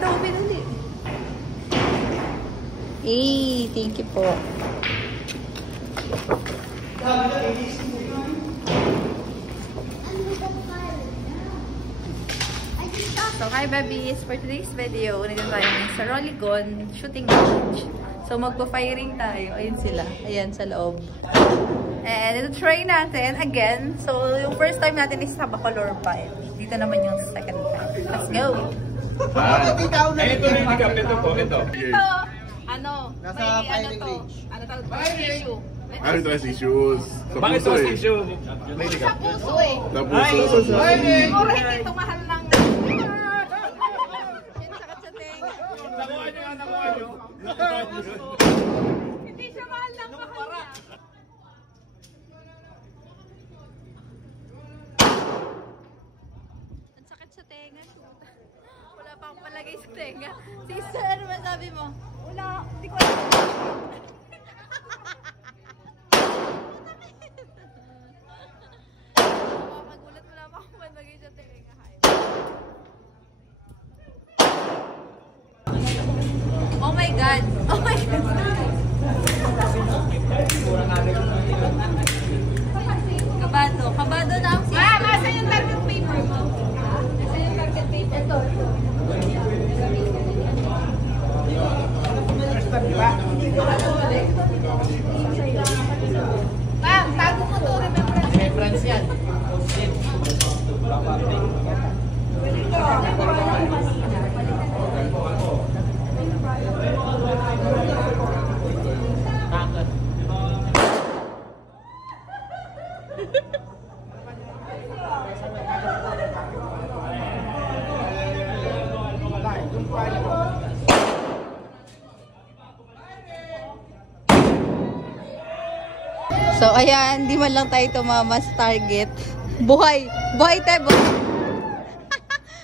daw binili. Eh, thank you po. So, hi babies! For today's video, nandun tayo sa Rollygon shooting range. So, magpa-firing tayo. Ayun sila. Ayan, sa loob. And ito try natin again. So, yung first time natin is sa Bacolor 5. Dito naman yung second time. Let's go! Ito po, ito. Ito, ano, nasa may ano firing to. range. Ano tawag? Tissue. Ano ito si shoes? Sa Bakit puso ito eh. si shoe? Sa puso eh. Sa puso. Siguro hindi ito mahal ng... Yan, sakit sa tenga. Nakuha nyo, nakuha nyo. Hindi siya mahal ng mahal niya. Ang sakit sa tenga. Wala pa akong palagay sa tenga. Sister, ano masabi mo? Wala, hindi ko alam. Magulat, wala pa akong palagay sa tenga. Oh my God! Oh my God! Kabado. Kabado na ang siya. Masa yung target paper mo? Masa yung target paper? Ito. Ma'am, tago mo to. Remembrance yan. So, ayan, di man lang tayo tumama sa target. Buhay! Buhay tayo!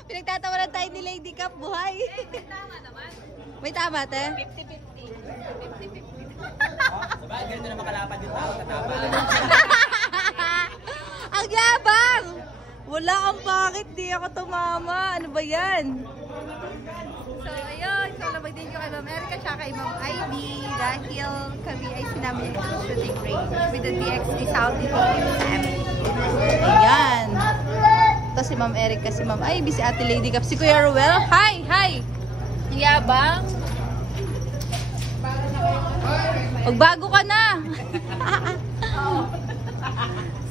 Pinagtatawanan tayo ni Lady Cup, buhay! May tama naman. May tama, te? 50-50. 50-50. Sabay, ganito na makalapad yung tao, katama. Ang yabang! Wala kang bakit di ako tumama. Ano ba yan? So, ayun. So, labag din ko kay Ma'am Erica tsaka kay Ma'am Ivy dahil kami ay sinama niya sa shooting range with the DXD Saudi family. Ayan. Ito si Ma'am Erica, si Ma'am Ivy, si Ate Lady Cup, si Kuya Ruel. Hi! Hi! Ang yabang. Magbago ka na!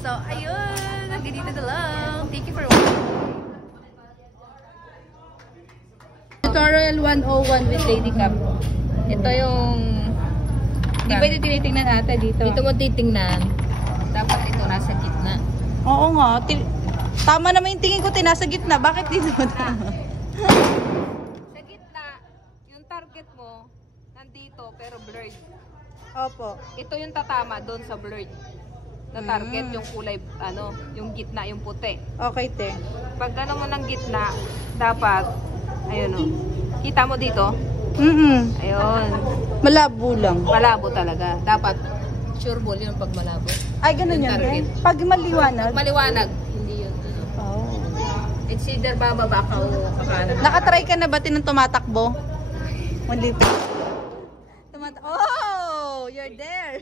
So, ayun. Hanggang dito na lang. Thank you for watching. Tutorial 101 with Lady Cup. Ito yung... Di ba ito tinitingnan ata dito? Dito mo titingnan. Dapat ito nasa gitna. Oo nga. Tama naman yung tingin ko, tinasa gitna. Bakit dito tama? Sa gitna, yung target mo, nandito, pero blurred. Opo. Ito yung tatama doon sa blurred na target, yung kulay, ano, yung gitna, yung puti. Okay, te. Pag gano'n mo ng gitna, dapat, ayun o. Kita mo dito? Ayun. Malabo lang. Malabo talaga. Dapat, sure ball yun pag malabo. Ay, ganun Yung yan, target. te. Pag maliwanag. Maliwanag. Hindi yun. Ano. Oh. It's either bababa ka o kakanan. Nakatry ka na ba ng tumatakbo? Mali pa. Oh! You're there!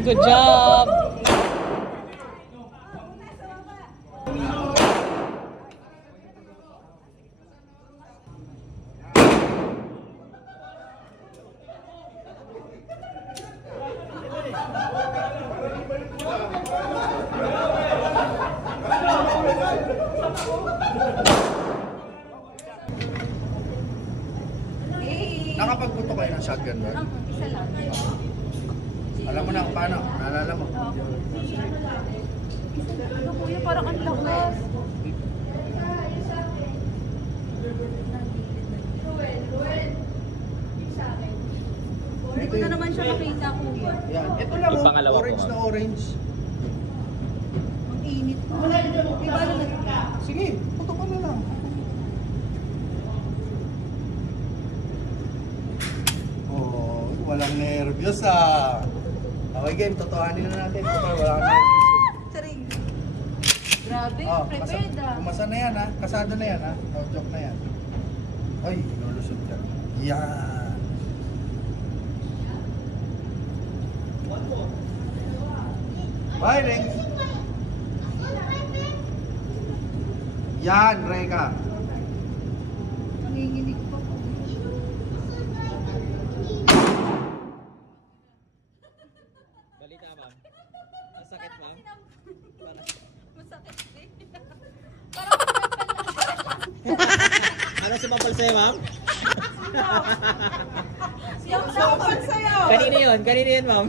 Good job! Nakapagputo kayo ng shotgun ba? Isa lang. Alam mo na kung paano, naalala mo. Ano kuya, parang ang lakas. na kuya. Yan. Ito lang, Yung oh. pangalawa po, Orange ma'am. na orange. Ang init. Iba na. Sige, putok ko na lang. Oh, walang nervyos ah. Okay game, totohanin na natin. Walang nervyos eh. Saring. Grabe, Oh, prepared ah. Umasa na yan ha. Kasado na yan ha. No joke na yan. Ay, lulusot ka. Yan. Bye, Rex. Yan, Reka. Nanginginig pa po. Balita, ma'am. Masakit, ma'am. Masakit din. Ano sumampal sa'yo, ma'am? Siyang sampal sa'yo. Kanina yun, ma'am.